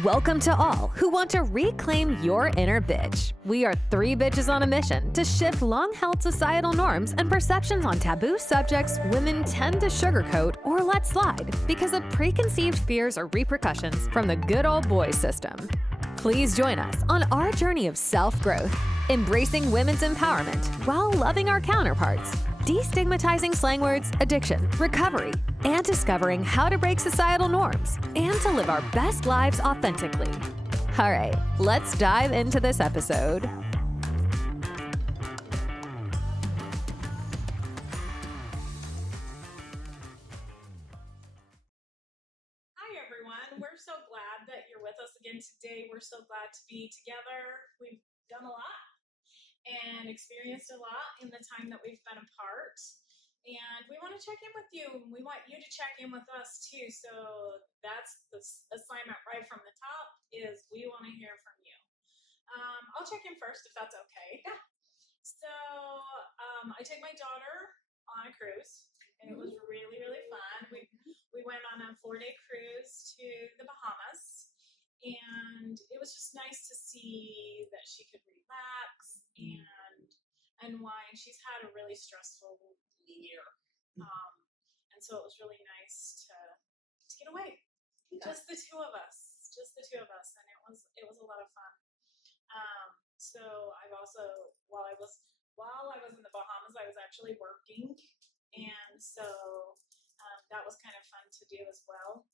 Welcome to all who want to reclaim your inner bitch. We are three bitches on a mission to shift long-held societal norms and perceptions on taboo subjects women tend to sugarcoat or let slide because of preconceived fears or repercussions from the good old boy system. Please join us on our journey of self-growth, embracing women's empowerment while loving our counterparts, destigmatizing slang words, addiction, recovery, and discovering how to break societal norms and to live our best lives authentically. All right, let's dive into this episode. Hi, everyone. We're so glad that you're with us again today. We're so glad to be together. We've done a lot and experienced a lot in the time that we've been apart. And we want to check in with you. We want you to check in with us too. So that's the assignment right from the top is we want to hear from you. I'll check in first if that's okay. Yeah. So I took my daughter on a cruise and it was really, really fun. We went on a 4-day cruise to the Bahamas and it was just nice to see that she could relax and unwind. She's had a really stressful year. And so it was really nice to get away. Yeah. Just the two of us. And it was a lot of fun. So I've also while I was in the Bahamas, I was actually working. And so that was kind of fun to do as well.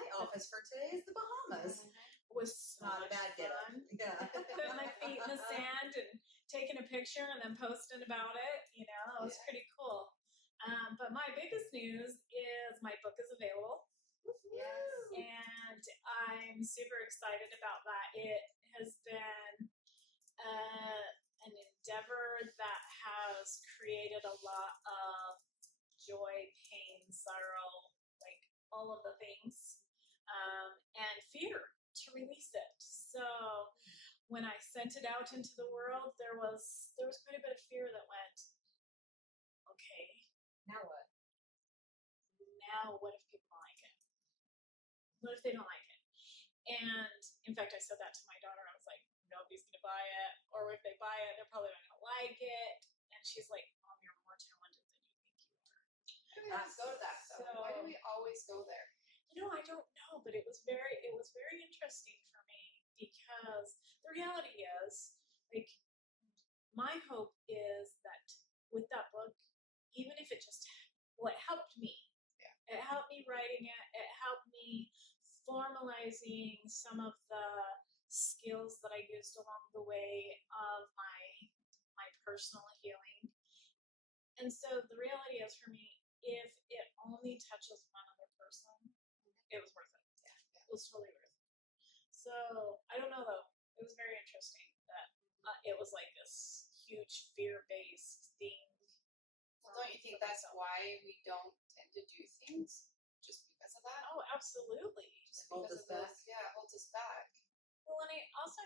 My office for today is the Bahamas. It was so Not a bad fun. Yeah. Putting my feet in the sand and taking a picture and then posting about it. You know, it was pretty cool. But my biggest news is my book is available. Yes. And I'm super excited about that. It has been an endeavor that has created a lot of joy, pain, sorrow, like all of the things, and fear to release it. So when I sent it out into the world, there was quite a bit of fear that went, okay, Now what? Now what if people don't like it? What if they don't like it? And in fact, I said that to my daughter. I was like, nobody's going to buy it. Or if they buy it, they're probably not going to like it. And she's like, Mom, you're more talented than you think you are. Why do we always go to that though? Why do we always go there? You know, I don't know, but it was very interesting for me because the reality is, like, my hope is that with that book, even if it just, it helped me. Yeah. It helped me writing it. It helped me formalizing some of the skills that I used along the way of my personal healing. And so the reality is for me, if it only touches one other person, it was worth it. Yeah. It was totally worth it. So I don't know though. It was very interesting that it was like this huge fear-based thing. Well, don't you think that's why we don't tend to do things? Just because of that? Oh, absolutely. Just holds us back. Yeah, it holds us back. Well, and I also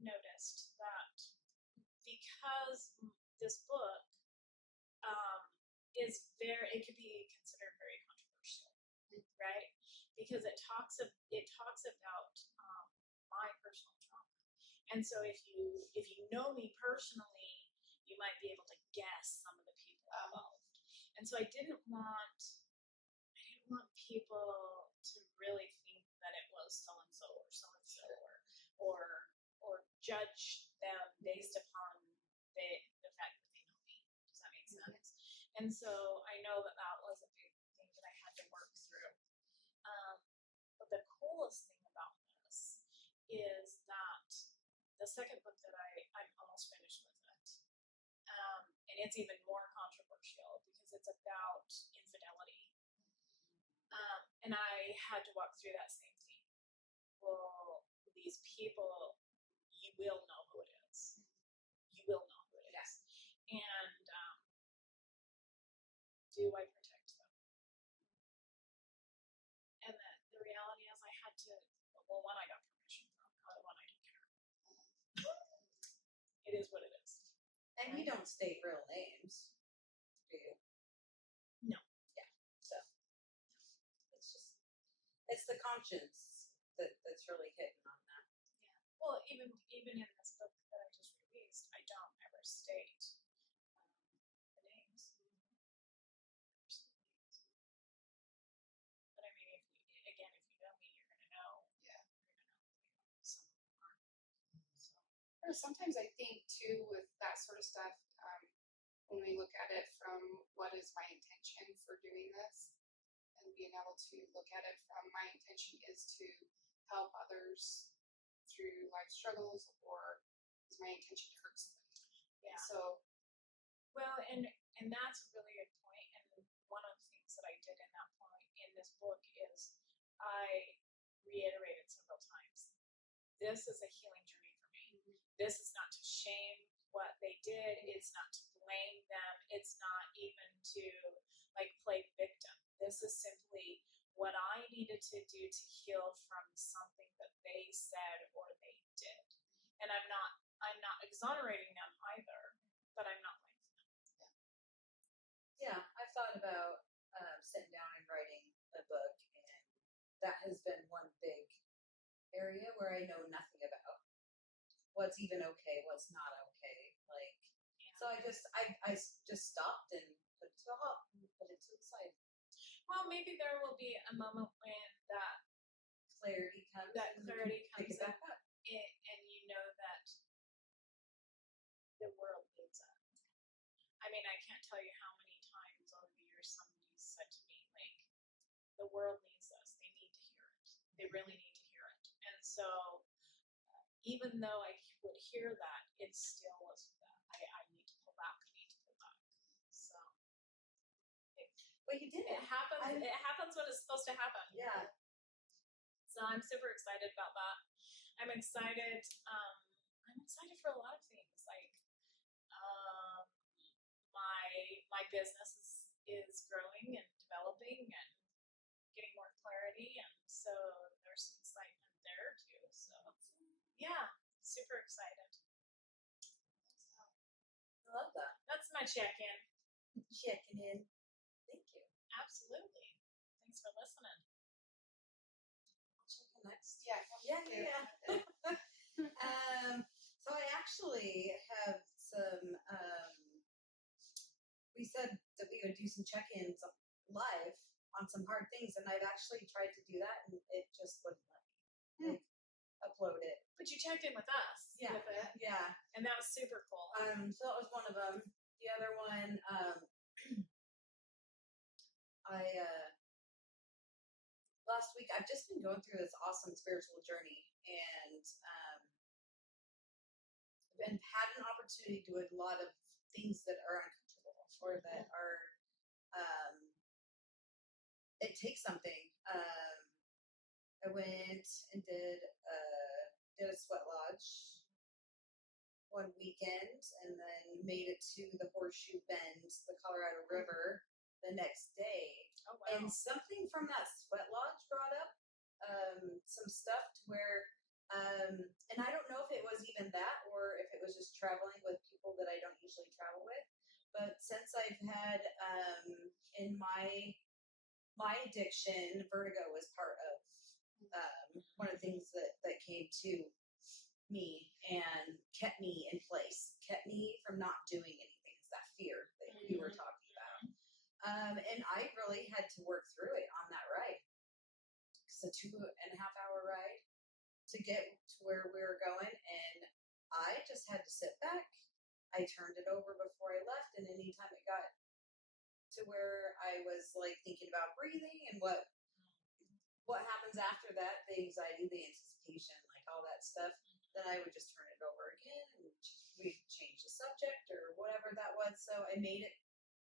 noticed that because this book it could be considered very controversial, right? Because it talks about my personal trauma, and so if you know me personally, you might be able to guess some of the people involved, and so I didn't want people to really think that it was so and so or judge them based upon the fact that they know me. Does that make sense? And so I know that was a big thing that I had to work through. But the coolest thing about this is that the second book that I'm almost finished with it. And it's even more controversial because it's about infidelity. And I had to walk through that same thing. Well, these people, you will know who it is. You will know who it is. And do I protect them? And the reality is I had to, one I got permission from, the other one I don't care. It is what it is. And you don't state real names, do you? No. Yeah. So it's the conscience that's really hitting on that. Yeah. Well, even in this book that I just released, I don't ever state the names. But I mean, if you know me, you're gonna know. Yeah. You're gonna know who some of them are. So. Or sometimes I think too with that sort of stuff, when we look at it from what is my intention for doing this, and being able to look at it from my intention is to help others through life struggles, or is my intention to hurt somebody? Yeah. So, Well, and that's a really good point. And one of the things that I did in that point in this book is I reiterated several times. This is a healing journey for me. This is not to shame what they did. It's not to blame them. It's not even to play victim. This is simply what I needed to do to heal from something that they said or they did. And I'm not exonerating them either, but I'm not blaming them. Yeah, I've thought about sitting down and writing a book, and that has been one big area where I know nothing about what's even okay, what's not okay. So I just stopped and put it to the side. Well, maybe there will be a moment when that clarity comes. That clarity pick comes it back up. and you know that the world needs it. I mean, I can't tell you how many times over the years somebody said to me, the world needs this. They need to hear it. They really need to hear it. And so, even though I would hear that, it still was that I need to pull back. I need to pull back. So, Well, you did it happens. It happens when it's supposed to happen. Yeah. So I'm super excited about that. I'm excited. I'm excited for a lot of things. My business is growing and developing and getting more clarity, and so there's some excitement there too. So yeah, super excited. I love that. That's my check-in. Checking in. Thank you. Absolutely. Thanks for listening. I'll check in next. yeah. So I actually have some. We said that we would do some check-ins live on some hard things, and I've actually tried to do that, and it just wouldn't let me upload it. But you checked in with us. Yeah. With it. Yeah. And that was super cool. So that was one of them. The other one, last week I've just been going through this awesome spiritual journey, and I've had an opportunity to do a lot of things that are uncomfortable or that are it takes something. I went and did a sweat lodge one weekend, and then made it to the Horseshoe Bend, the Colorado River, the next day. Oh, wow. And something from that sweat lodge brought up some stuff to where, and I don't know if it was even that or if it was just traveling with people that I don't usually travel with. But since I've had in my addiction, vertigo was part of one of the things that came to me and kept me in place, kept me from not doing anything. It's that fear that we were talking about. And I really had to work through it on that ride. It's a 2.5-hour ride to get to where we were going. And I just had to sit back. I turned it over before I left. And anytime it got to where I was thinking about breathing and what happens after that, the anxiety, the anticipation, all that stuff, then I would just turn it over again and we'd change the subject or whatever that was. So I made it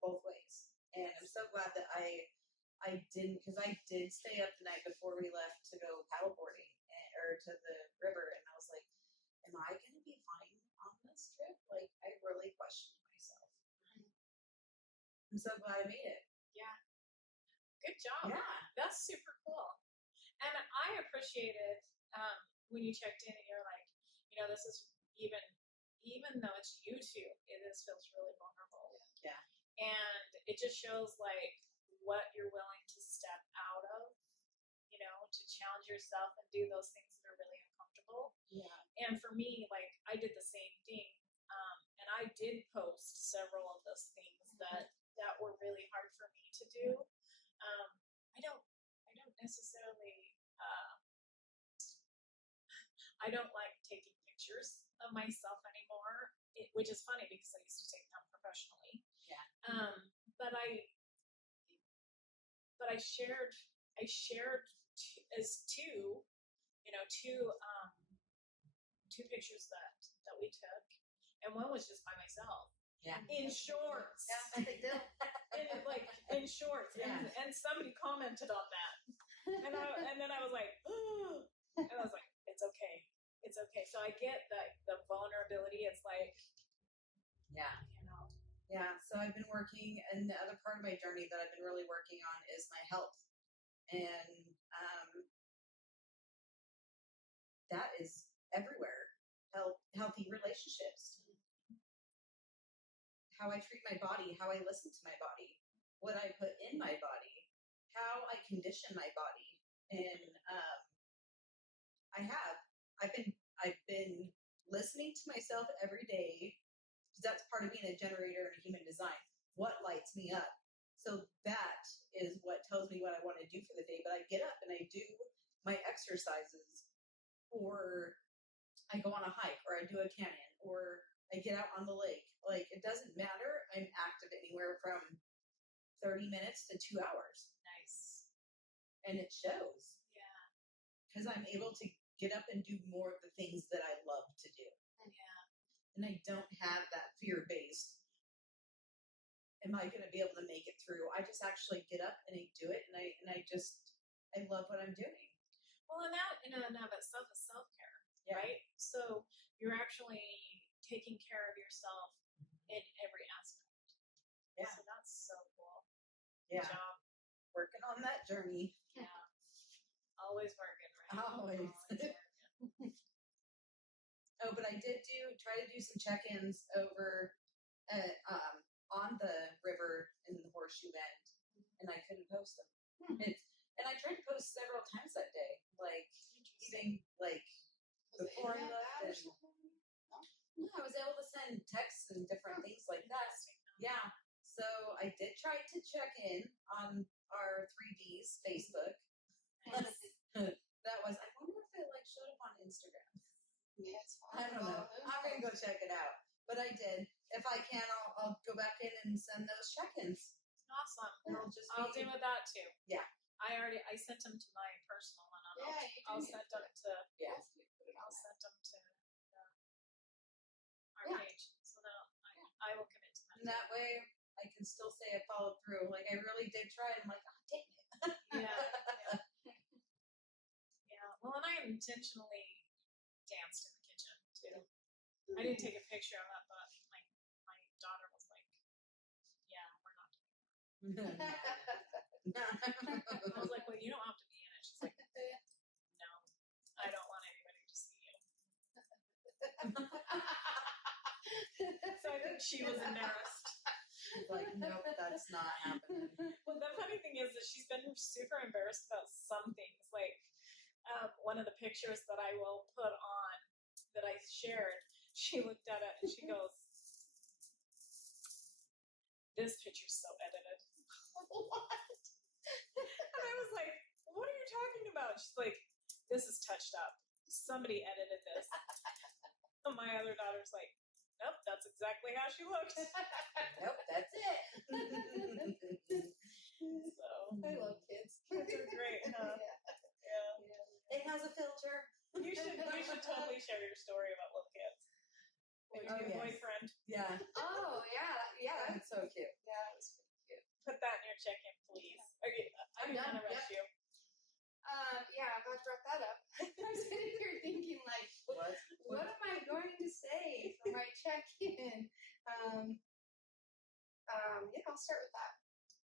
both ways. And I'm so glad that I didn't, because I did stay up the night before we left to go paddleboarding or to the river. And I was like, am I going to be fine on this trip? I really questioned myself. I'm so glad I made it. Yeah. Good job. Yeah. That's super cool. And I appreciated when you checked in and you're like, this is even though it's YouTube, feels really vulnerable. Yeah. And it just shows what you're willing to step out of, to challenge yourself and do those things that are really uncomfortable. Yeah. And for me, like, I did the same thing. And I did post several of those things that were really hard for me to do. I don't necessarily, I don't like taking pictures of myself anymore, which is funny because I used to take them professionally. Yeah. But I shared as two pictures that we took, and one was just by myself. Yeah. In shorts. Yeah, big deal. in shorts. Yeah. And somebody commented on that. And then I was like, and I was like, it's okay. It's okay. So I get the vulnerability. It's like, Yeah. Yeah. So I've been working, and the other part of my journey that I've been really working on is my health. And that is everywhere. Healthy relationships. How I treat my body, how I listen to my body, what I put in my body, how I condition my body. And I've been listening to myself every day, because that's part of being a generator and a human design. What lights me up? So that is what tells me what I want to do for the day. But I get up and I do my exercises, or I go on a hike, or I do a canyon, or I get out on the lake. Like, it doesn't matter. I'm active anywhere from 30 minutes to 2 hours. nice. And it shows. Yeah. Because I'm able to get up and do more of the things that I love to do. Yeah. And I don't have that fear-based, am I going to be able to make it through? I just actually get up and I do it. And I love what I'm doing. Well, and that in and of itself is self-care, Yeah. right? So you're actually taking care of yourself in every aspect. Yeah. So that's so cool. Yeah. Good job. Working on that journey. Yeah. Always working, right? Always. working. Oh, but I did try to do some check-ins over on the river in the Horseshoe Bend, and I couldn't post them. And I tried to post several times that day, like even like before I left. I was able to send texts and different things like that. Yeah. So I did try to check in on our 3Ds Facebook. That was, I wonder if it showed up on Instagram. Yes. I don't know. I'm gonna go check it out. But I did. If I can, I'll go back in and send those check-ins. Awesome. It'll just I'll be, do with that too. Yeah. I sent them to my personal one. I'll send them to yeah. I'll send them to our Yeah. page. So that I will commit to that. And that way I can still say I followed through. Like, I really did try. I'm like, oh, dang it. Yeah. Well, and I intentionally danced in the kitchen too. I didn't take a picture of it, but my daughter was like, "Yeah, we're not doing that." I was like, "Well, you don't have to be in it." She's like, "No, I don't want anybody to see you." So I think she was embarrassed. Like, nope, that's not happening. Well, the funny thing is that she's been super embarrassed about some things. Like one of the pictures that I will put on that I shared, she looked at it and she goes, "This picture's so edited." What? And I was like, "What are you talking about?" She's like, "This is touched up. Somebody edited this." And my other daughter's like, "Nope, that's exactly how she looked." Nope, that's it. So I love kids. kids are great, huh? Yeah. It has a filter. You should totally share your story about little kids. Maybe Oh, your yes. boyfriend. Yeah. Oh yeah. That's so cute. Yeah, it was pretty cute. Put that in your check-in, please. Okay, I I'm didn't done. want to rush you. Yeah, I'm glad you brought that up. I'm sitting here thinking, like, what am I going to say for my check-in? Yeah, I'll start with that.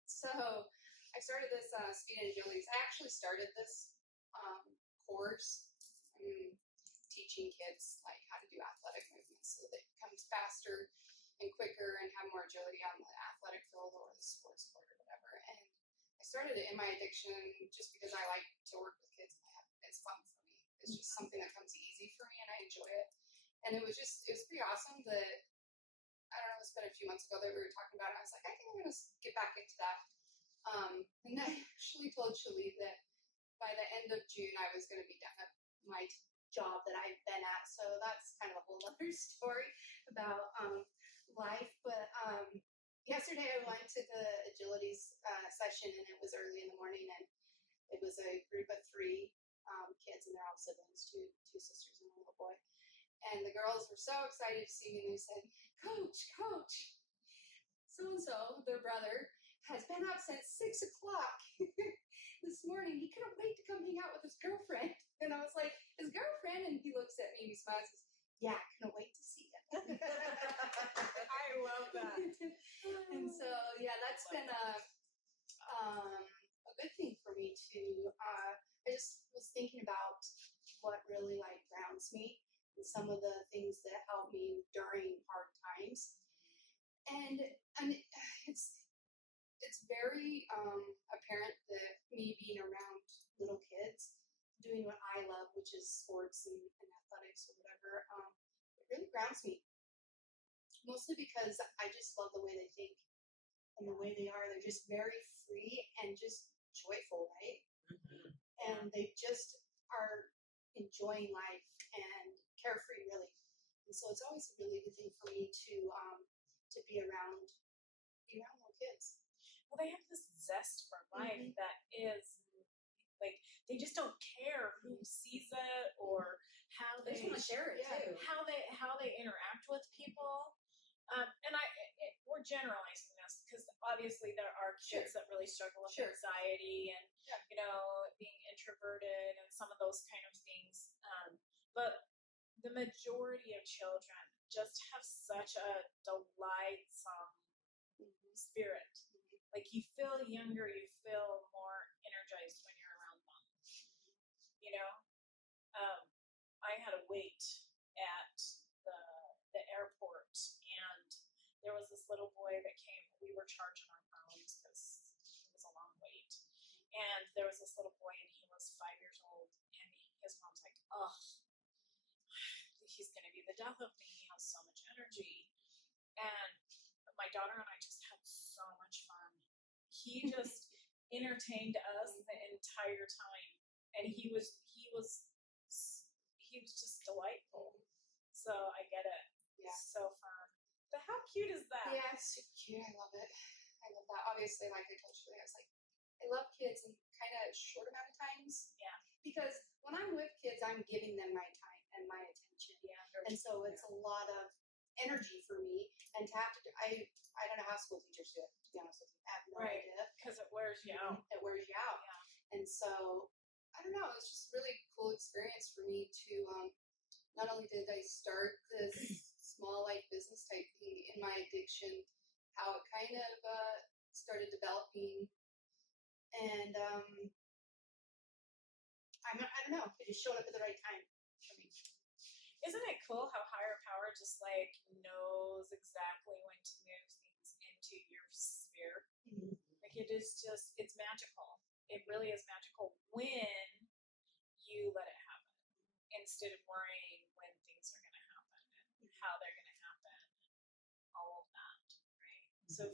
So I started this Speed and Agilities. I actually started this course. I'm teaching kids like how to do athletic movements so that it becomes faster and quicker and have more agility on the athletic field or the sports court or whatever. And I started it in my addiction just because I like to work with kids it's fun for me. It's just something that comes easy for me, and I enjoy it. And it was pretty awesome that, I don't know, it's been a few months ago that we were talking about it. I was like, I think I'm going to get back into that. And I actually told Shalee that by the end of June, I was going to be done at my job that I've been at. So that's kind of a whole other story about life. But yesterday I went to the agilities session, and it was early in the morning, and it was a group of 3 kids, and they're all siblings, two sisters and a little boy. And the girls were so excited to see me, and they said, Coach, so-and-so, their brother, has been up since 6 o'clock this morning. He couldn't wait to come hang out with his girlfriend. And I was like, his girlfriend? And he looks at me and he smiles and says, yeah, I couldn't wait to see it. I love that. And so, yeah, that's been a good thing for me too. I just was thinking about what really like grounds me and some of the things that help me during hard times. And it's very apparent that me being around little kids, doing what I love, which is sports and athletics or whatever, it really grounds me. Mostly because I just love the way they think and the way they are. They're just very free and just joyful, right? Mm-hmm. And they just are enjoying life and carefree, really. And so it's always a really good thing for me to be around little kids. Well, they have this zest for life that is like they just don't care who sees it or how They they just want to share it too. how they interact with people. And we're generalizing this because obviously there are kids that really struggle with anxiety and being introverted and some of those kind of things. But the majority of children just have such a delightsome spirit. Like you feel younger, you feel more energized when you're around them. I had a wait at the airport, and there was this little boy that came. We were charging our phones because it was a long wait, and there was this little boy, and he was 5 years old, and his mom's like, "Oh, he's gonna be the death of me. He has so much energy," and my daughter and I just had so much fun. He just entertained us the entire time, and he was just delightful. So I get it. Yeah. So fun. But how cute is that? Yeah, it's super cute. I love it. I love that. Obviously, like I told you, I was like, I love kids in kind of short amount of times. Yeah. Because when I'm with kids, I'm giving them my time and my attention. Yeah. And so it's a lot of energy for me. And to have to do, I don't know how school teachers do it, to be honest with you. I have no idea. Because it wears you out. It wears you out. Yeah. And so, I don't know, it's just a really cool experience for me to, not only did I start this small like business type thing in my addiction, how it kind of started developing. And I don't know, it just showed up at the right time for me. Isn't it cool how higher power just like knows exactly when to move things into your sphere? Mm-hmm. Like it is just, it's magical. It really is magical when you let it happen instead of worrying when things are going to happen and how they're going to happen, all of that, right? Mm-hmm. So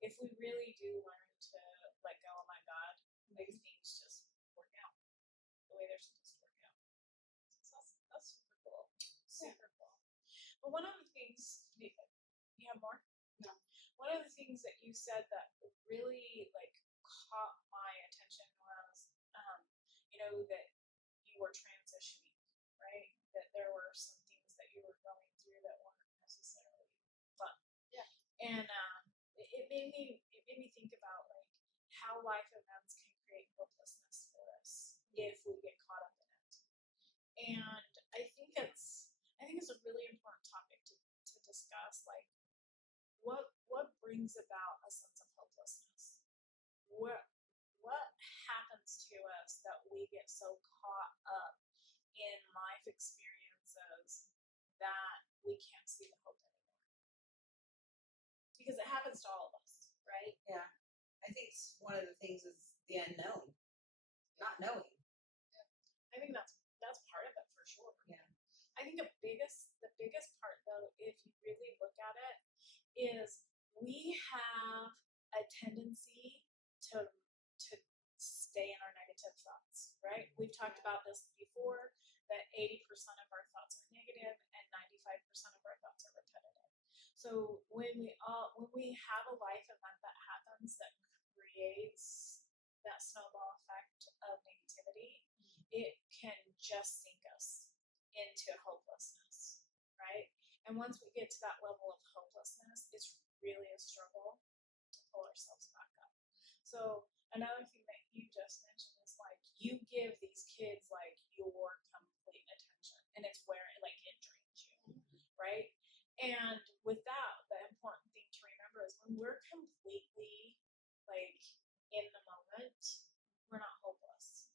if we really do learn to let go, oh my God, like things just work out the way they're supposed to work out. So that's super cool. Super cool. But one of the things, you have more? No. One of the things that you said that really like caught my attention was, that you were transitioning, right? That there were some things that you were going through that weren't necessarily fun. Yeah. And it made me think about like how life events can create hopelessness for us if we get caught up in it. And I think it's a really important topic to discuss. Like, what brings about a sense of hopelessness? What happens to us that we get so caught up in life experiences that we can't see the hope anymore? Because it happens to all of us, right? Yeah. I think one of the things is the unknown, not knowing. I I think the biggest part though, if you really look at it, is we have a tendency to stay in our negative thoughts, right? We've talked about this before, that 80% of our thoughts are negative and 95% of our thoughts are repetitive. So when we have a life event that happens that creates that snowball effect of negativity, it can just sink us into hopelessness, right? And once we get to that level of hopelessness, it's really a struggle to pull ourselves back up. So another thing that you just mentioned is like you give these kids like your complete attention, and it's where like it drains you, right? And with that, the important thing to remember is when we're completely like in the moment, we're not hopeless.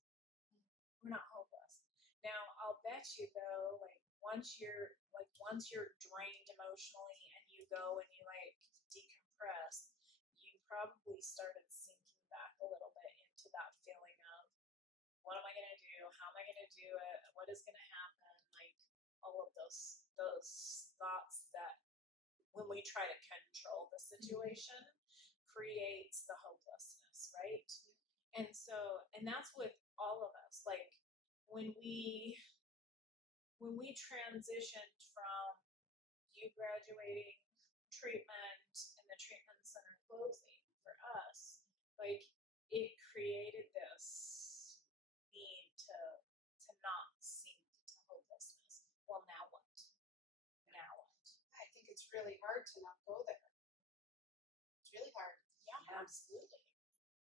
We're not hopeless. Now, I'll bet you though, like once you're drained emotionally and you go and you like decompress, you probably started sinking back a little bit into that feeling of what am I going to do? How am I going to do it? What is going to happen? Like all of those thoughts that when we try to control the situation creates the hopelessness, right? And that's with all of us. Like when we transitioned from you graduating, treatment, and the treatment center closing for us, like it created this need to not sink to hopelessness. Well, now what? Now what? I think it's really hard to not go there. It's really hard. Yeah, absolutely.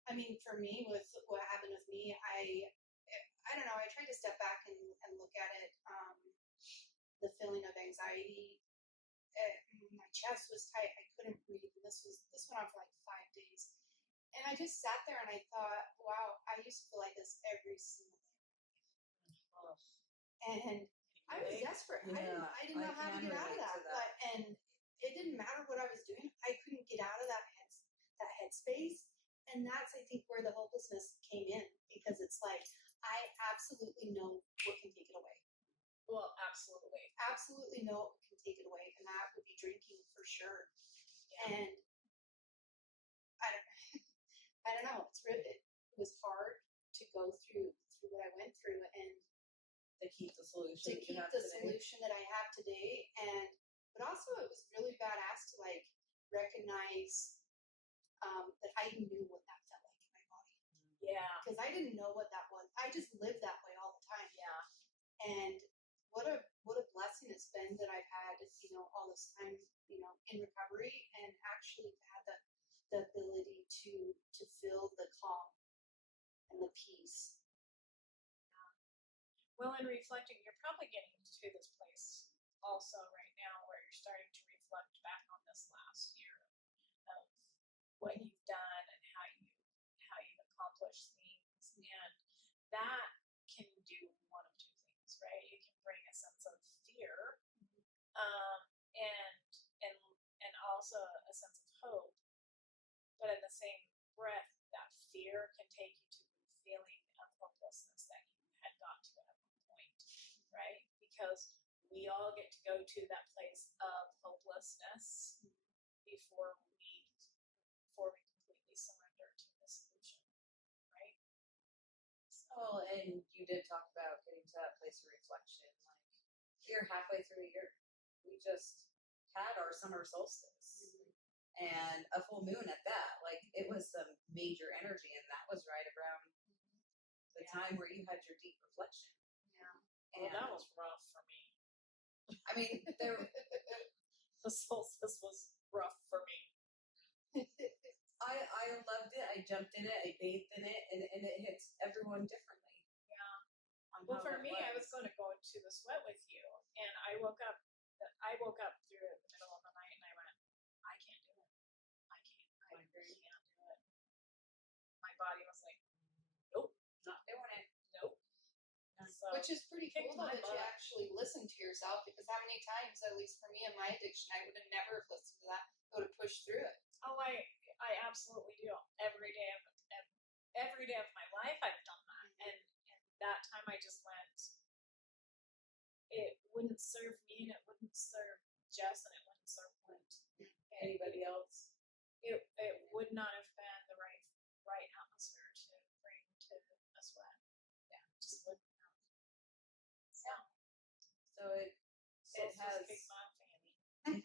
I mean, for me, with what happened with me, I don't know. I tried to step back and look at it. The feeling of anxiety. My chest was tight. I couldn't breathe. And this went on for like 5 days. And I just sat there and I thought, wow, I used to feel like this every single day. Oh. And I was desperate. Yeah, I didn't know how to get out of that. And it didn't matter what I was doing. I couldn't get out of that headspace. And that's, I think, where the hopelessness came in, because it's like, I absolutely know what can take it away. Well, absolutely. Absolutely know what can take it away. And that would be drinking for sure. Yeah. And I don't know. It was hard to go through what I went through and To keep the solution that I have today. But also it was really badass to like recognize that I knew what that felt like in my body. Yeah. Because I didn't know what that was. I just lived that way all the time. Yeah. And what a blessing it's been that I've had, all this time, in recovery, and actually had the ability to feel the calm and the peace. Well, in reflecting, you're probably getting to this place also right now where you're starting to reflect back on this last year of what you've done and how you've accomplished things, and that can do one of two things, right? You can bring a sense of fear, and also a sense of hope, but in the same breath, that fear can take you to the feeling of hopelessness that you had got to at one point, right? Because we all get to go to that place of hopelessness before we completely surrender to the solution, right? Oh, and you did talk about getting to that place of reflection. Like, you're halfway through the year. We just had our summer solstice. And a full moon at that. Like, it was some major energy, and that was right around the time where you had your deep reflection. Yeah. Well, that was rough for me. I mean, the solstice was rough for me. I loved it. I jumped in it. I bathed in it, and it hits everyone differently. Yeah. Well, for me, I was going to go into the sweat with you, and I woke up through the middle of the night, and I went, I can't do it. I can't do it. My body was like, nope, Not doing it. nope. So, Which is pretty cool, kicked though, my that you butt. actually listen to yourself, because how many times, at least for me in my addiction, I would have never listened to that. I would have pushed through it. Oh, I absolutely do. Every day of my life, I've done that. And that time I just went, it wouldn't serve me, and it wouldn't serve Jess, and it wouldn't serve anybody else. It would not have been the right atmosphere to bring to a sweat. Yeah, just wouldn't have. So it still It's has. just kicked my fanny.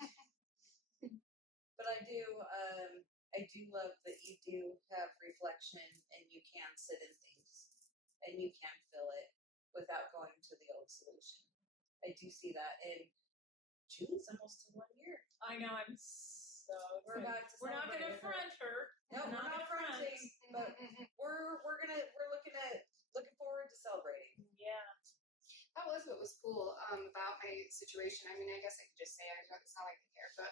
But I do love that you do have reflection and you can sit in things and you can feel it without going to the old solution. I do see that, and Julie's almost to 1 year. I know. I'm so. We're excited. about to. We're not celebrate going to with her. front her. No, we're Not not gonna front. fronting, but we're looking forward to celebrating. Yeah. That was what was cool about my situation. I mean, I guess I could just say it's not like I care, but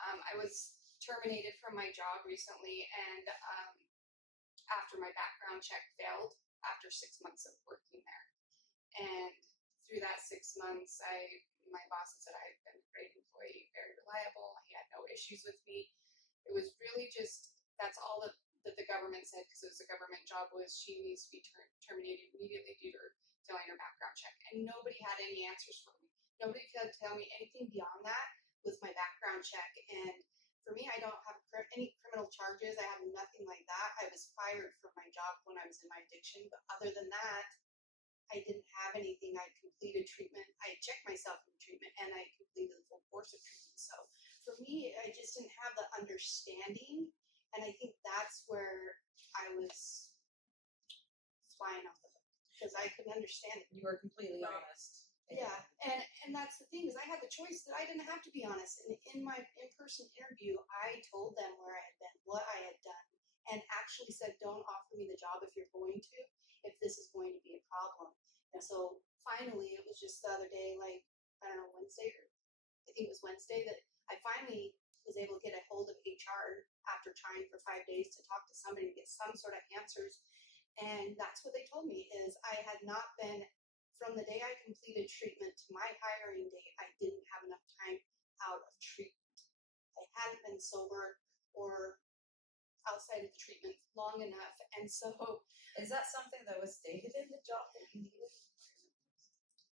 I was terminated from my job recently, and after my background check failed after 6 months of working there. And through that 6 months, my boss had said I'd been a great employee, very reliable. He had no issues with me. It was really just, that's all that the government said, because it was a government job, was she needs to be terminated immediately due to her failing her background check. And nobody had any answers for me. Nobody could tell me anything beyond that with my background check. And for me, I don't have any criminal charges. I have nothing like that. I was fired from my job when I was in my addiction. But other than that, I didn't have anything. I completed treatment. I checked myself in treatment, and I completed the full course of treatment. So for me, I just didn't have the understanding. And I think that's where I was flying off the hook, because I couldn't understand it. You were completely Right. honest. Yeah, and that's the thing, is I had the choice that I didn't have to be honest. And in my in-person interview, I told them where I had been, what I had done, and actually said, don't offer me the job if you're going to, if this is going to be a problem. And so finally, it was just the other day, like, I don't know, Wednesday, or I think it was Wednesday, that I finally was able to get a hold of HR after trying for 5 days to talk to somebody to get some sort of answers. And that's what they told me, is I had not been, from the day I completed treatment to my hiring date, I didn't have enough time out of treatment. I hadn't been sober or outside of the treatment long enough. And so, Is that something that was stated in the job that you needed?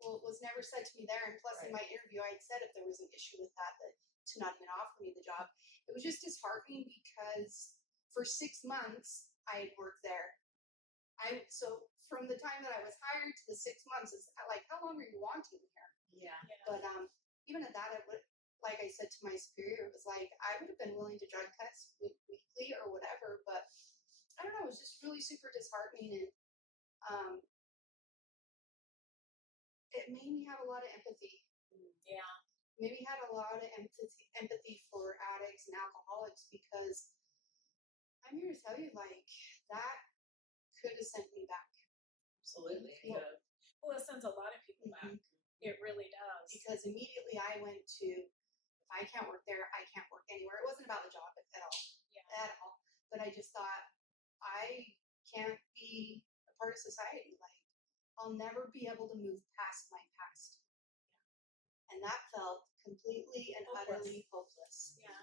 well, it was never said to me there. And plus, in my interview, I had said if there was an issue with that to not even offer me the job. It was just disheartening, because for 6 months I had worked there. So from the time that I was hired to the 6 months, it's like, how long are you wanting here? Yeah. But even at that, it would, like I said to my superior, it was like, I would have been willing to drug test weekly or whatever, but I don't know, it was just really super disheartening. And it made me have a lot of empathy. Yeah. Maybe had a lot of empathy for addicts and alcoholics, because I'm here to tell you, like, that could have sent me back. Absolutely. Well, it sends a lot of people back. It really does. Because immediately I went to, if I can't work there, I can't work anywhere. It wasn't about the job at all. Yeah. At all. But I just thought, I can't be a part of society. Like, I'll never be able to move past my past. And that felt completely and utterly hopeless. Yeah.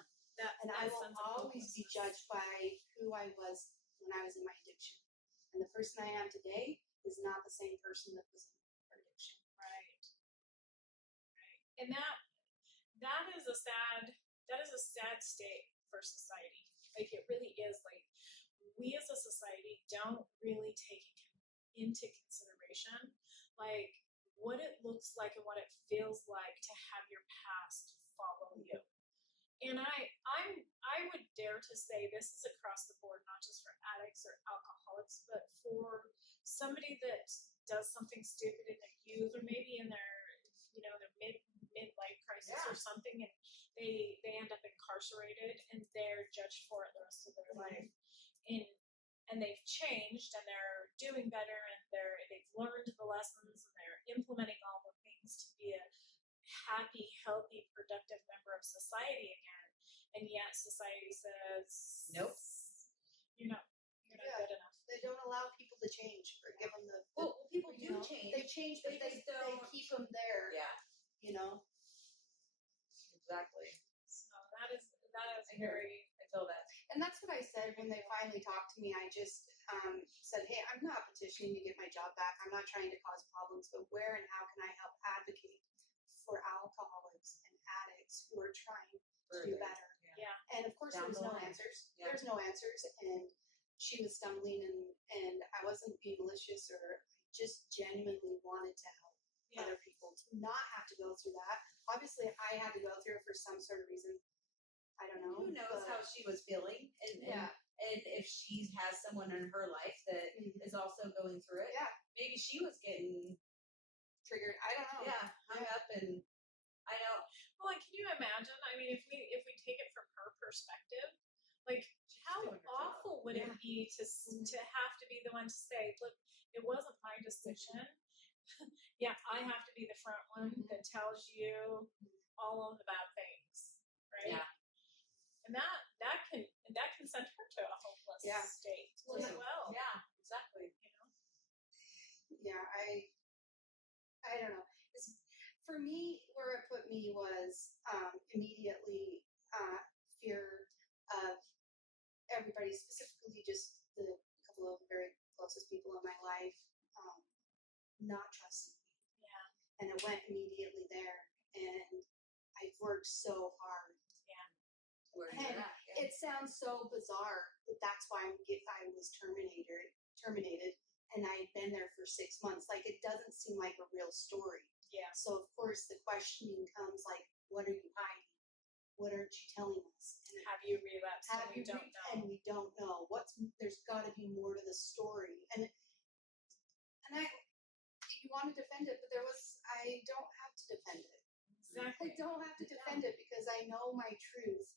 And I will always be judged by who I was when I was in my addiction. And the person I am today is not the same person that was in her addiction. Right. And that is a sad state for society. Like, it really is. Like, we as a society don't really take into consideration, like, what it looks like and what it feels like to have your past follow you. And I would dare to say this is across the board, not just for addicts or alcoholics, but for somebody that does something stupid in their youth, or maybe in their, their midlife crisis or something, and they end up incarcerated and they're judged for it the rest of their life. And they've changed, and they're doing better, and they've learned the lessons, and they're implementing all the things to be a happy, healthy, productive member of society again. And yet society says, nope, you're not good enough. They don't allow people to change, or give them the well, people do change. They change, but they keep them there. Yeah. Exactly. So that is very. I feel that. And that's what I said when they finally talked to me. I just said, hey, I'm not petitioning to get my job back. I'm not trying to cause problems, but where and how can I help advocate for alcoholics and addicts who are trying to do better. Yeah. And of course, Down there's the no line. answers. Yeah. There's no answers. And she was stumbling, and I wasn't being malicious, or just genuinely wanted to help Yeah. other people to not have to go through that. Obviously, I had to go through it for some sort of reason. I don't know. Who knows but- how she was feeling, and if she has someone in her life that is also going through it. Yeah. Maybe she was getting triggered. I don't know. hung up, and I know. Well, and can you imagine? I mean, if we take it from her perspective, like how doing her job. awful would it be to have to be the one to say, "Look, it wasn't my decision." Yeah, I have to be the front one that tells you all of the bad things, right? Yeah. And that can send her to a hopeless state as well. Yeah, exactly. You know. Yeah, I don't know. For me, where it put me was immediately fear of everybody, specifically just the couple of very closest people in my life, not trusting me. Yeah. And it went immediately there, and I've worked so hard. Where And you're at. Yeah. it sounds so bizarre that that's why I was terminated, and I'd been there for 6 months. Like, it doesn't seem like a real story. Yeah. So of course the questioning comes like, what are you hiding? What aren't you telling us? And Have you relapsed? have and you we don't know. And we don't know. There's got to be more to the story. And you want to defend it, but I don't have to defend it. Exactly. I don't have to defend it because I know my truth.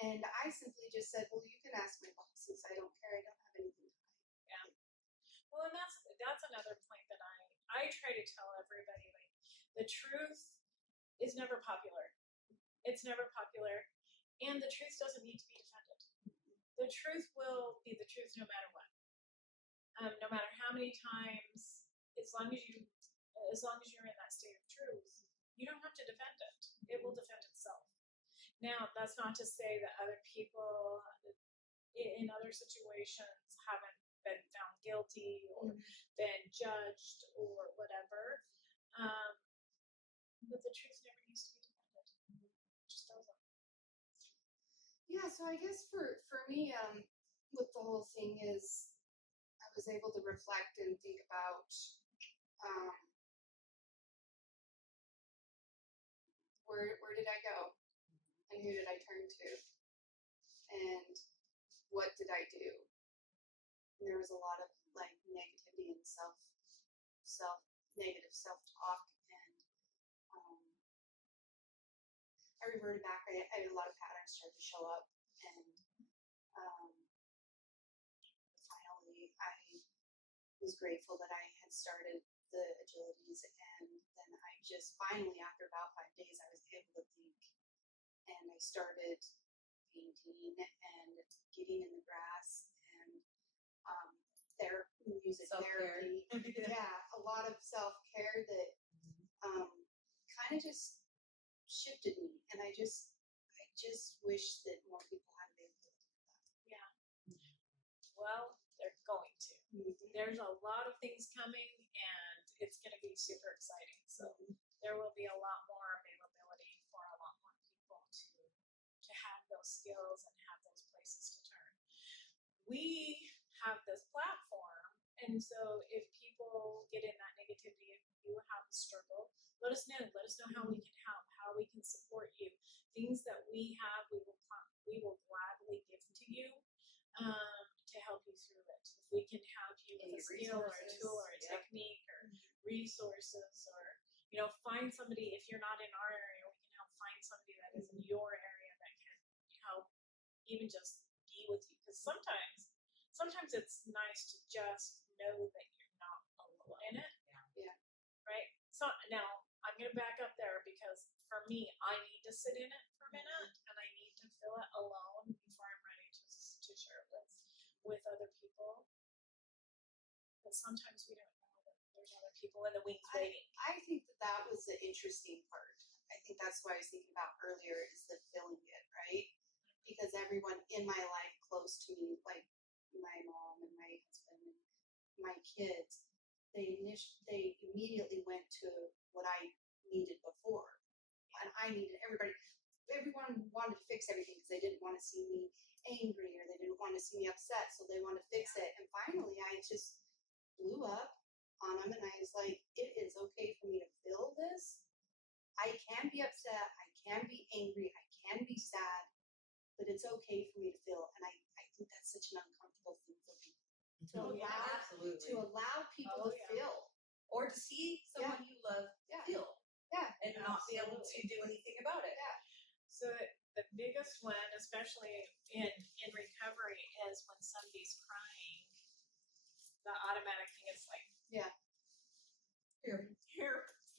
And I simply just said, well, you can ask my bosses. I don't care. I don't have anything to hide. Well, and that's another point that I try to tell everybody, like, the truth is never popular. It's never popular, and the truth doesn't need to be defended. The truth will be the truth no matter what. No matter how many times, as long as you're in that state of truth, you don't have to defend it. It will defend itself. Now, that's not to say that other people in other situations haven't been found guilty or been judged or whatever. But the truth never needs to be defended. It just doesn't. Yeah, so I guess for me, with the whole thing is I was able to reflect and think about where did I go? And who did I turn to? And what did I do? And there was a lot of like negativity and negative self-talk, and I reverted back. I had a lot of patterns start to show up, and finally I was grateful that I had started the agilities, and then I just finally, after about 5 days, I was able to think. And I started painting and getting in the grass and music Self-care. therapy. Yeah, a lot of self-care that kind of just shifted me. And I just wish that more people had been able to do that. Yeah. Well, they're going to. There's a lot of things coming, and it's going to be super exciting. So there will be a lot more availability for a lot more people to have those skills and have those places to turn. We have this platform, and so if people get in that negativity, if you have a struggle, let us know. Let us know how we can help, how we can support you. Things that we have, we will gladly give to you to help you through it. If we can help you with a skill or a tool or a technique or resources, or find somebody. If you're not in our area, we can help find somebody that is in your area that can help even just be with you. Because sometimes it's nice to just know that you're not alone in it. Yeah. Right? So now I'm going to back up there, because for me, I need to sit in it for a minute, and I need to feel it alone before I'm ready to share it with other people. But sometimes we don't know that there's other people in the wings waiting. I think that was the interesting part. I think that's what I was thinking about earlier, is the feeling it, right? Because everyone in my life close to me, like my mom and my husband and my kids, they immediately went to what I needed before, I needed everyone wanted to fix everything because they didn't want to see me angry or they didn't want to see me upset, so they wanted to fix it. And finally, I just blew up on them, and I was like, it is okay for me to feel this. I can be upset, I can be angry, I can be sad, but it's okay for me to feel. And I think that's such an uncomfortable thing for people to Absolutely. allow people to feel. Or to see someone you love feel. Yeah. And not be able to do anything about it. Yeah. So the biggest one, especially in recovery, is when somebody's crying. The automatic thing is like, here,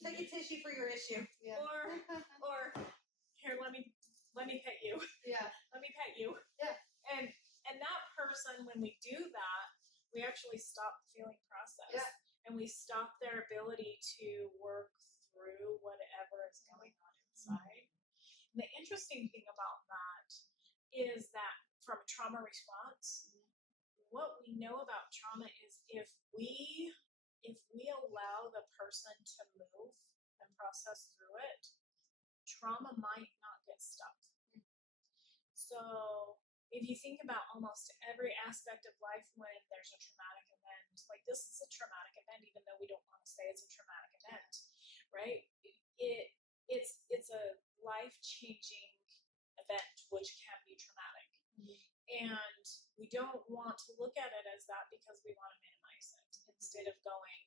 Take a tissue for your issue. Yeah. or here, let me pet you. Yeah. Let me pet you. Yeah. And that person, when we do that, we actually stop the feeling process. Yeah. And we stop their ability to work through whatever is going on inside. And the interesting thing about that is that from a trauma response, what we know about trauma is if we allow the person to move and process through it, trauma might not get stuck. So if you think about almost every aspect of life when there's a traumatic event, like this is a traumatic event, even though we don't want to say it's a traumatic event, right? It's a life-changing event, which can be traumatic. And we don't want to look at it as that because we want to minimize it instead of going,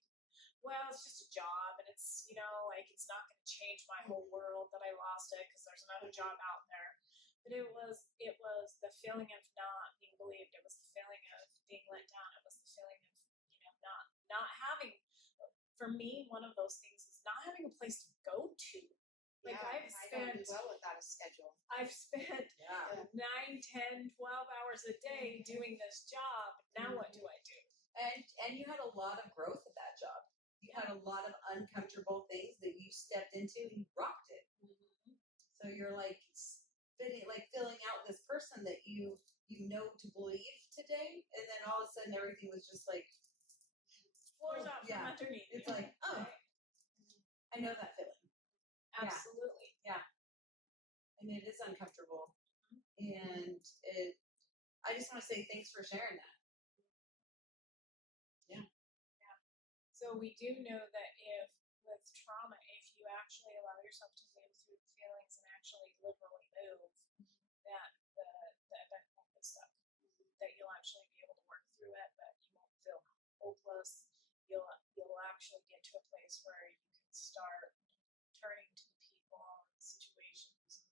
well, it's just a job and it's, like it's not going to change my whole world that I lost it because there's another job out there. But it was the feeling of not being believed. It was the feeling of being let down. It was the feeling of, not having, for me, one of those things is not having a place to go to. Like I don't do well without a schedule. I've spent 9, 10, 12 hours a day doing this job. Now what do I do? And you had a lot of growth at that job. You had a lot of uncomfortable things that you stepped into and you rocked it. So you're like filling out this person that you know to believe today, and then all of a sudden everything was just like floors out from underneath. It's like, I know that feeling. Absolutely. Yeah. And it is uncomfortable. And I just want to say thanks for sharing that. Yeah. So we do know that with trauma, if you actually allow yourself to move through the feelings and actually literally move, that the event won't get stuck. That you'll actually be able to work through it, but you won't feel hopeless. You'll actually get to a place where you can start turning to the people and situations and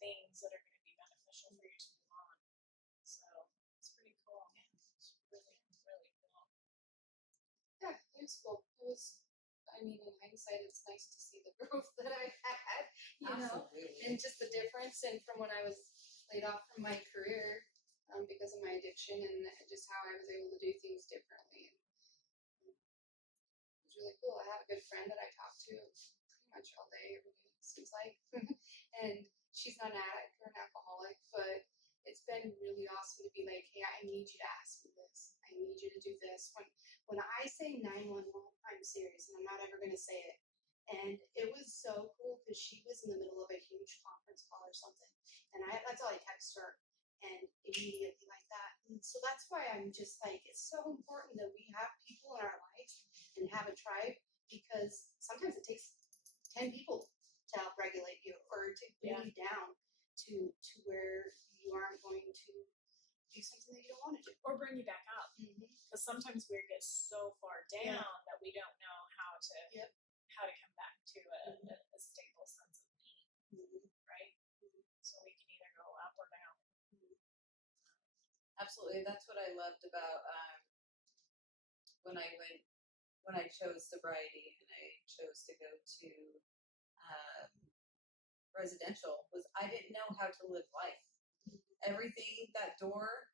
things that are going to be beneficial for you to move on. So it's pretty cool. It's really, really cool. Yeah, it was cool. In hindsight, it's nice to see the growth that I had, and just the difference. And from when I was laid off from my career because of my addiction and just how I was able to do things differently. And it was really cool. I have a good friend that I talk to pretty much all day, every day, it seems like. And she's not an addict or an alcoholic, but it's been really awesome to be like, hey, I need you to ask me this. I need you to do this. When I say 911, I'm serious, and I'm not ever going to say it. And it was so cool because she was in the middle of a huge conference call or something. And that's all I text her. And immediately like that. And so that's why I'm just like, it's so important that we have people in our lives and have a tribe, because sometimes it takes 10 people to help regulate you or to bring you down to where you aren't going to do something that you don't want to do. Or bring you back up. Because sometimes we get so far down that we don't know how to come back to a stable sense of being, right? So we can either go up or down. Absolutely. That's what I loved about when I chose sobriety and I chose to go to residential, was I didn't know how to live life. Everything, that door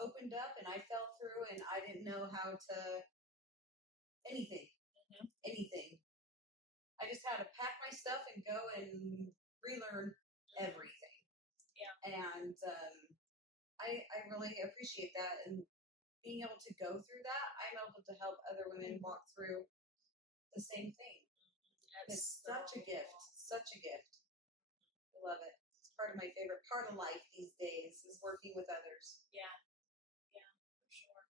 opened up and I fell through, and I didn't know how to anything. I just had to pack my stuff and go and relearn everything. Yeah. And I really appreciate that, and being able to go through that, I'm able to help other women walk through the same thing. It's such a gift. love it. It's part of my favorite part of life these days is working with others. Yeah, for sure.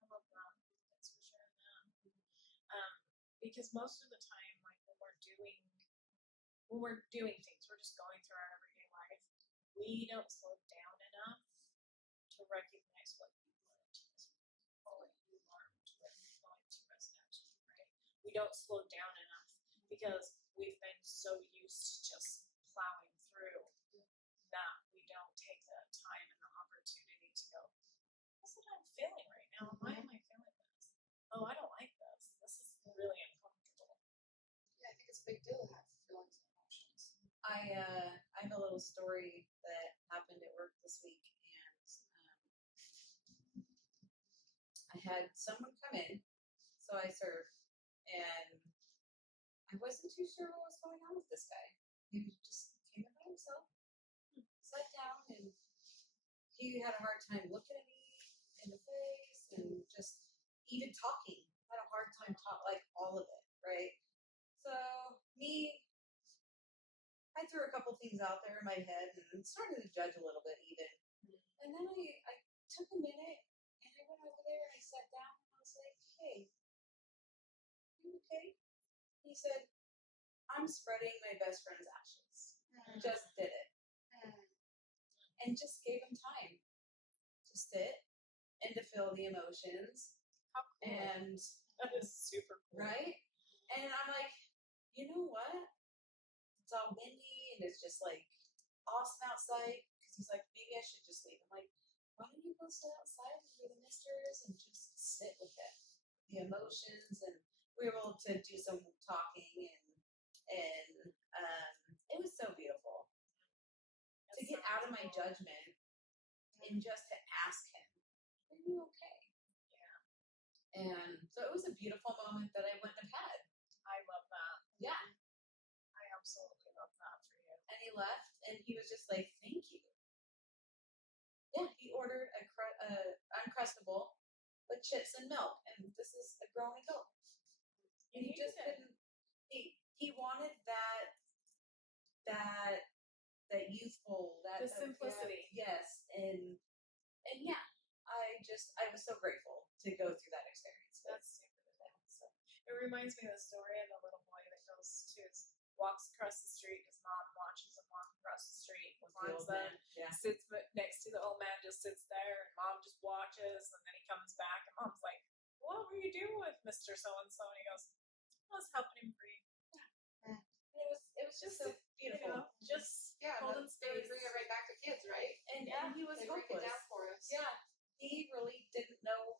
I love that. Thanks for sharing that. Because most of the time, like when we're doing things, we're just going through our everyday life. We don't slow down enough to recognize what you learned this week or what you learned with going to residential, right? We don't slow down enough because we've been so used to just plowing through that we don't take the time and the opportunity to go, what's what I'm feeling right now? Why am I feeling this? Oh, I don't like this. This is really uncomfortable. Yeah, I think it's a big deal to have feelings and emotions. I have a little story that happened at work this week, and I had someone come in, so I serve, and I wasn't too sure what was going on with this guy. He just came in by himself, sat down, and he had a hard time looking at me in the face and just even talking. Had a hard time like all of it, right? So I threw a couple things out there in my head and started to judge a little bit even. And then I took a minute and I went over there and I sat down and I was like, hey, you okay? He said, I'm spreading my best friend's ashes. Just did it. And just gave him time to sit and to feel the emotions. How cool. And that is super cool. Right? And I'm like, you know what? It's all windy and it's just like awesome outside. Because he's like, maybe I should just leave. I'm like, why don't you go sit outside under the misters and just sit with it? The emotions. And we were able to do some talking and it was so beautiful. To get out of my judgment and just to ask him, are you okay? Yeah. And so it was a beautiful moment that I wouldn't have had. I love that. Yeah. I absolutely love that for you. And he left and he was just like, thank you. Yeah, he ordered a Uncrustable with chips and milk. And this is a grown adult. And he just couldn't, he wanted that youthful, the simplicity. Yes. And yeah, I was so grateful to go through that experience. That's super cool. So it reminds me of the story of the little boy that walks across the street. His mom watches him walk across the street. Climbs up, sits next to the old man, just sits there, and mom just watches, and then he comes back, and mom's like, "What were you doing with Mr. So and so?" And he goes, "I was helping him breathe." And it was just so beautiful. You know, just holding They space. bring it right back to kids, right? And he was They break it hopeless. down for us. Yeah, he really didn't know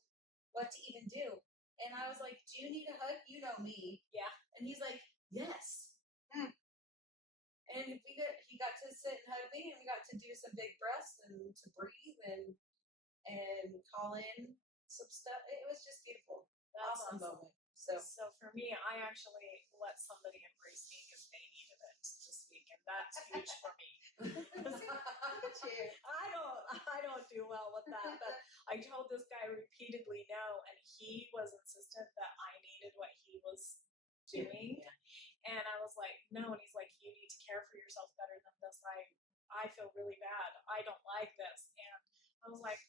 what to even do. And I was like, do you need a hug? You know me. Yeah. And he's like, yes. And he got to sit and hug me, and we got to do some big breaths and to breathe and call in some stuff. It was just beautiful. That's awesome awesome. moment. So for me, I actually let somebody embrace me because they needed it this week, and that's huge for me. Look at you. I don't do well with that, but I told this guy repeatedly no, and he was insistent that I needed what he was doing. Yeah. And I was like, no, and he's like, you need to care for yourself better than this. I feel really bad. I don't like this. And I was like,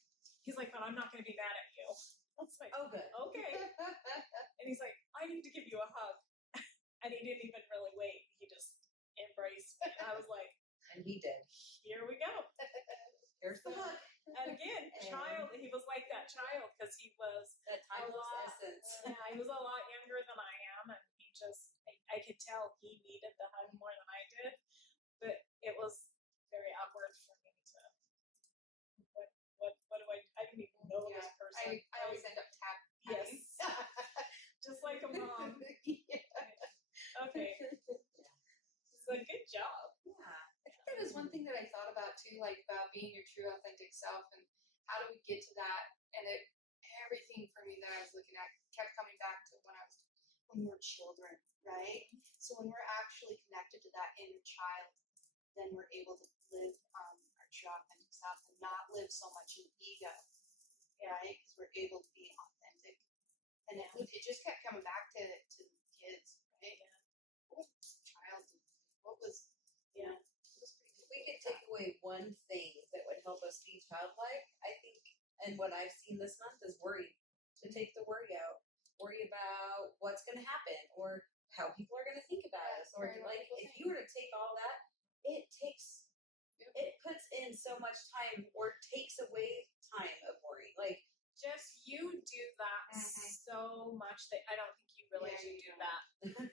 he's like, but I'm not going to be mad at you. I was like, Oh, good. okay. And he's like, I need to give you a hug. And he didn't even really wait. He just embraced me. I was like, And he did. here we go. Here's the hug. And again, he was like that child because he was That timeless essence. Yeah, he was a lot younger than I am, and he just, I could tell he needed the hug more than I did, but it was very awkward for me to, what do I didn't even know this person. I always end up tapping. Yes. Just like a mom. Okay. So good job. Yeah. I think that is one thing that I thought about too, like about being your true authentic self and how do we get to that? And everything for me that I was looking at kept coming back to when we're children, right? So when we're actually connected to that inner child, then we're able to live our true authentic self and not live so much in ego, right? Because we're able to be authentic. And it just kept coming back to the kids, right? What was the child? What was one thing that would help us be childlike, I think, and what I've seen this month is worry. To take the worry out. Worry about what's going to happen or how people are going to think about us. Or like, if you were to take all that, it puts in so much time or takes away time of worry. Like, Just you do that so much that I don't think you realize you do that.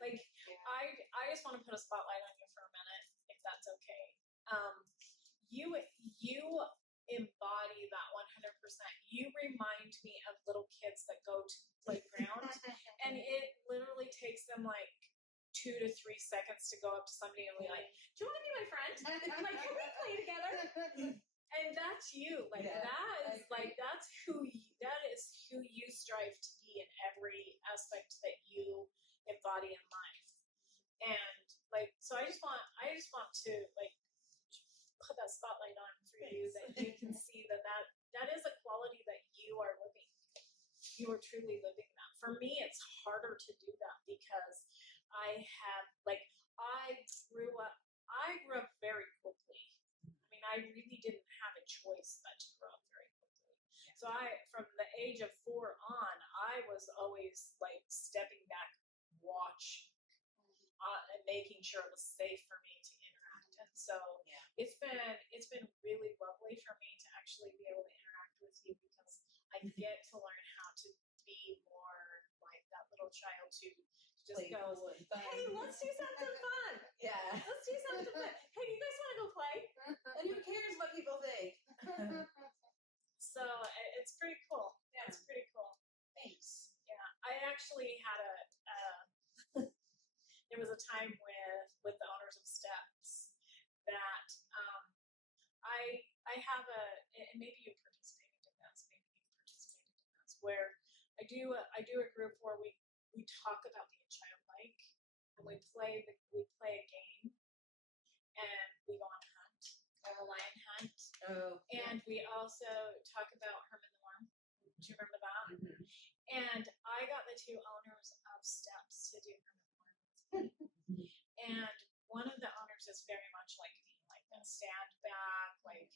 Like, I just want to put a spotlight on you for a minute, if that's okay. You embody that 100%. You remind me of little kids that go to the playground, and it literally takes them like 2 to 3 seconds to go up to somebody and be like, "Do you want to be my friend? Like, can we play together?" And that's you. Like, that is who you strive to be in every aspect that you embody in life. And like, so I just want to like put that spotlight on for you, that you can see that is a quality that you are living. You are truly living that. For me, it's harder to do that because I grew up very quickly. I mean, I really didn't have a choice but to grow up very quickly. So from the age of 4 on, I was always like stepping back, watch, and making sure it was safe for me to interact. And so it's been really lovely for me to actually be able to interact with you because I get to learn how to be more like that little child who just goes, "Hey, let's do something fun. yeah. Let's do something fun. Hey, do you guys want to go play?" And who cares what people think? So it's pretty cool. Yeah, it's pretty cool. Thanks. Yeah, I actually had there was a time with the owners of Steps that I have and maybe you participated in this, where I do a group where we talk about being childlike, and we play a game, and we go on a lion hunt. Oh. And we also talk about Herman the Worm. Do you remember that? Mm-hmm. And I got the 2 owners of Steps to do Herman the Worm. And one of the owners is very much like me, like that stand back, like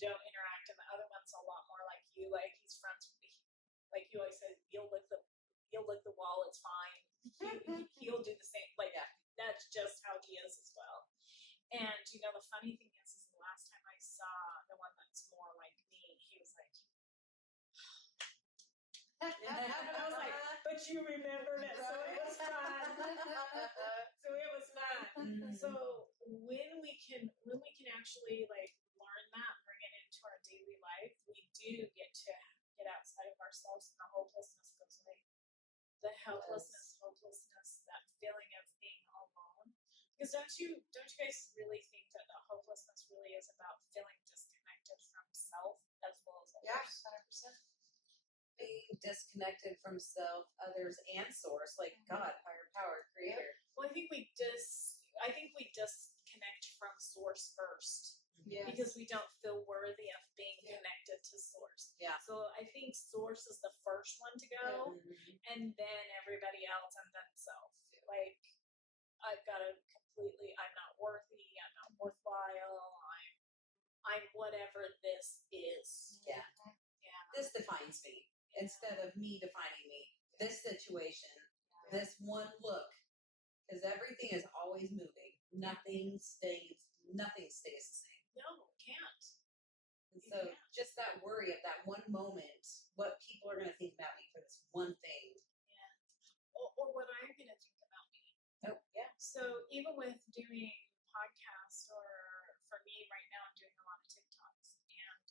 don't interact, and the other one's a lot more like you, like he's friends with me. Like you always say, you'll lick the wall, it's fine. He'll do the same. Like that's just how he is as well. And you know, the funny thing is the last time I saw the one that's more like me, he was like, and I was like, "But you remembered it, so it was fun." So it was fun. So when we can actually like learn that and bring it into our daily life, we do get to get outside of ourselves, and the hopelessness goes away. The helplessness, hopelessness, that feeling of being alone. Because don't you guys really think that the hopelessness really is about feeling disconnected from self as well as others? 100%. Being disconnected from self, others, and source, like God, higher power, creator. Well, I think we disconnect from source first. Yes. Because we don't feel worthy of being connected to source. Yeah. So I think source is the first one to go, and then everybody else, and then self. Like, I've got to I'm not worthy, I'm not worthwhile, I'm whatever this is. Yeah. Yeah. This defines me instead of me defining me. This situation, this one look, because everything is always moving. Nothing stays the same. No, can't. And so just that worry of that one moment, what people are going to think about me for this one thing. Yeah. Or what I'm going to think about me. Oh, yeah. So even with doing podcasts, or for me right now, I'm doing a lot of TikToks. And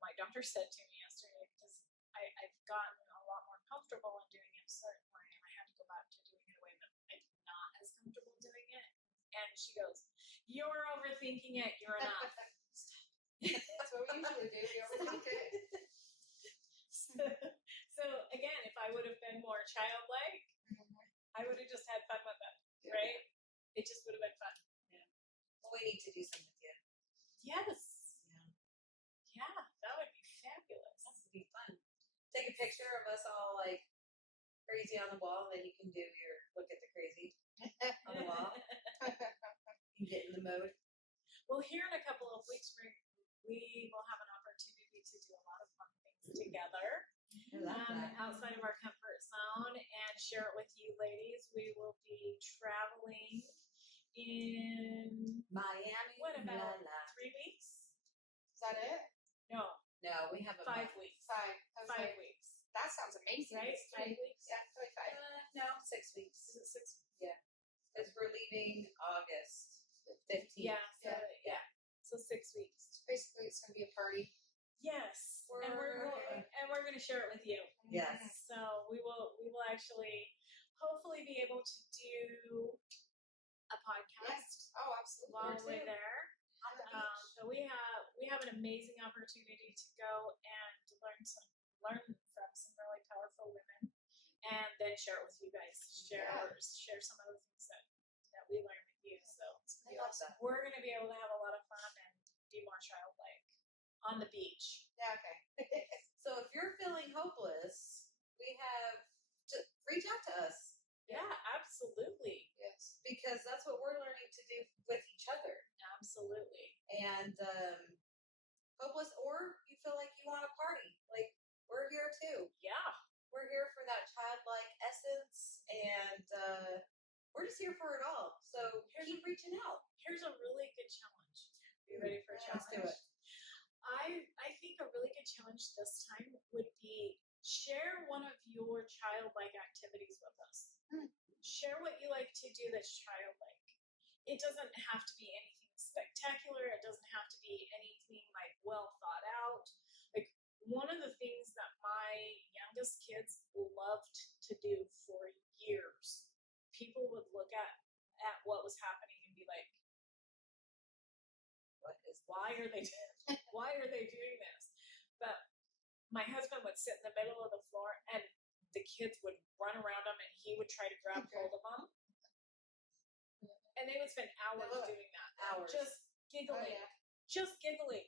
my doctor said to me yesterday, because I've gotten a lot more comfortable in doing it a certain way, and I had to go back to doing it a way that I'm not as comfortable doing it. And she goes, "You're overthinking it. You're enough." That's what we usually do. We overthink it. So again, if I would have been more childlike, I would have just had fun with it, right? It just would have been fun. Yeah. Well, we need to do some with you. Yes. Yeah, that would be fabulous. That would be fun. Take a picture of us all like crazy on the wall, and then you can do your look at the crazy on the wall. You get in the mode. Well, Well, here in a couple of weeks, we will have an opportunity to do a lot of fun things together. I love that. Outside of our comfort zone and share it with you ladies. We will be traveling in Miami. what about la, la. 3 weeks? Is that it? No, No, we have a 5 month. weeks. 5. I was 5 like, weeks. that sounds amazing. Right? It's 5 weeks? Yeah, 25. No, 6 weeks. Is it 6? Because we're leaving August 15th. Yeah. So, Yeah. So 6 weeks. Basically, it's going to be a party. Yes, and We're- we're going to share it with you. Yes. So we will actually hopefully be able to do a podcast Oh, absolutely. while too. we're there. On the beach. So we have an amazing opportunity to go and learn from some really powerful women, and then share it with you guys. Share some of the things that we learned with you. So I love that. we're going to be able to have a lot of fun and be more childlike on the beach. Yeah, okay. So if you're feeling hopeless, we have to reach out to us Yeah, absolutely, Yes. because that's what we're learning to do with each other. absolutely. And hopeless, or you feel like you want to party, like we're here too. Yeah, We're here for that childlike essence, and we're just here for it all. So keep reaching out. here's a really good challenge. Are you ready for a challenge? Let's do it. I think a really good challenge this time would be share one of your childlike activities with us. Share what you like to do that's childlike. It doesn't have to be anything spectacular. It doesn't have to be anything like well thought out. Like one of the things that my youngest kids loved to do for years, people would look at what was happening and be like, What is why are they doing this? But my husband would sit in the middle of the floor and the kids would run around him and he would try to grab hold of them. And they would spend hours love it. doing that. Hours. Just giggling. Oh, yeah. Just giggling.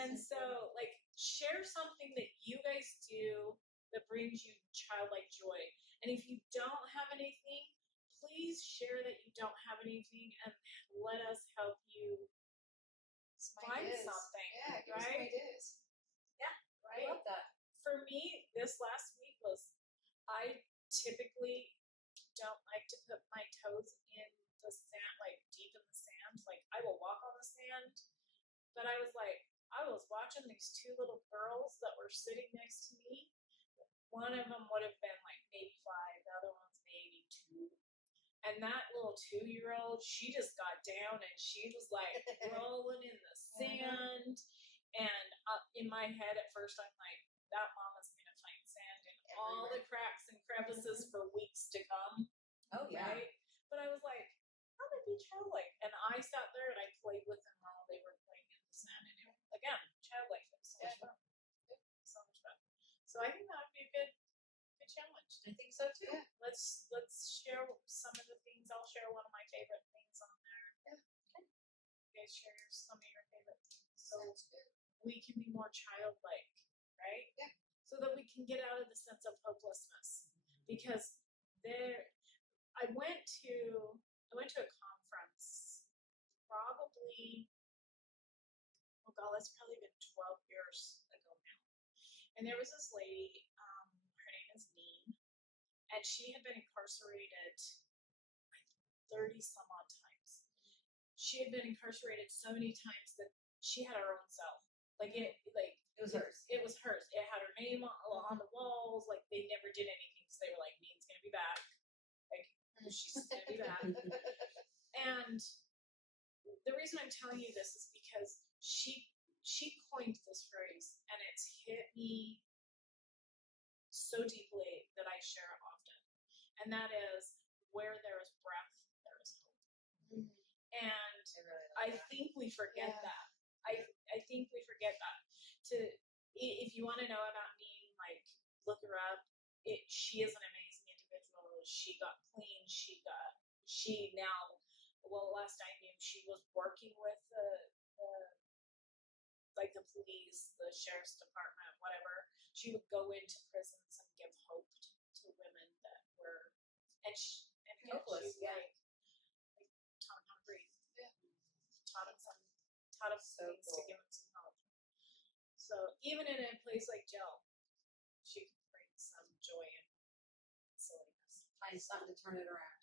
And so like share something that you guys do that brings you childlike joy. And if you don't have anything, please share that you don't have anything and let us help you Some find ideas. something. Yeah, give us some right? ideas. I Right? love that. For me, this last week was I typically don't like to put my toes in the sand, like deep in the sand. Like I will walk on the sand, but I was watching these two little girls that were sitting next to me. One of them would have been like maybe 5, the other one's maybe 2. And that little 2-year-old, she just got down and she was like rolling in the sand. And in my head at first, I'm like, that mama's going to find sand in all the cracks and crevices for weeks to come. Oh yeah. Right? But I was like, how would be childlike? And I sat there and I played with them while they were playing in the sand. And it, again, childlike. It was so much fun. So much fun. So I think that would be a good challenge. I think so too. Yeah. Let's share some of the things. I'll share one of my favorite things on there. Yeah. Okay. You guys share some of your favorite things. So Sounds good. we can be more childlike, right? Yeah. So that we can get out of the sense of hopelessness. Because I went to a conference probably, oh God, that's probably been 12 years ago now. And there was this lady, her name is Neen, and she had been incarcerated like 30 some odd times. She had been incarcerated so many times that she had her own cell. It was hers. It was hers. It had her name on the walls. Like they never did anything because they were like, Neen's gonna be back. Like she's gonna be back. And the reason I'm telling you this is because she coined this phrase, and it's hit me so deeply that I share it often. And that is, where there is breath, there is hope. And I think we forget Yeah. that. I think we forget that. If you want to know about me, like look her up. She is an amazing individual. She got clean. Last I knew, she was working with the police, the sheriff's department, whatever. She would go into prisons and give hope to women that were, and again, Hopeless, she yeah. like taught them how to breathe. Yeah. Taught them some taught him So things to cool. give him some help. So even in a place like Jill, she can bring some joy and silliness. Find something to turn it around.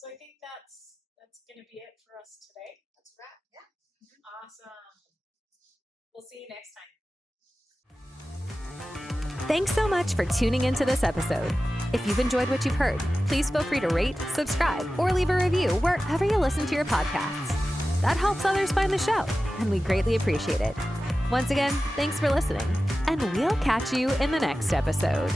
So I think that's gonna be it for us today. That's a wrap. Yeah. Awesome. We'll see you next time. Thanks so much for tuning into this episode. If you've enjoyed what you've heard, please feel free to rate, subscribe, or leave a review wherever you listen to your podcasts. That helps others find the show, and we greatly appreciate it. Once again, thanks for listening, and we'll catch you in the next episode.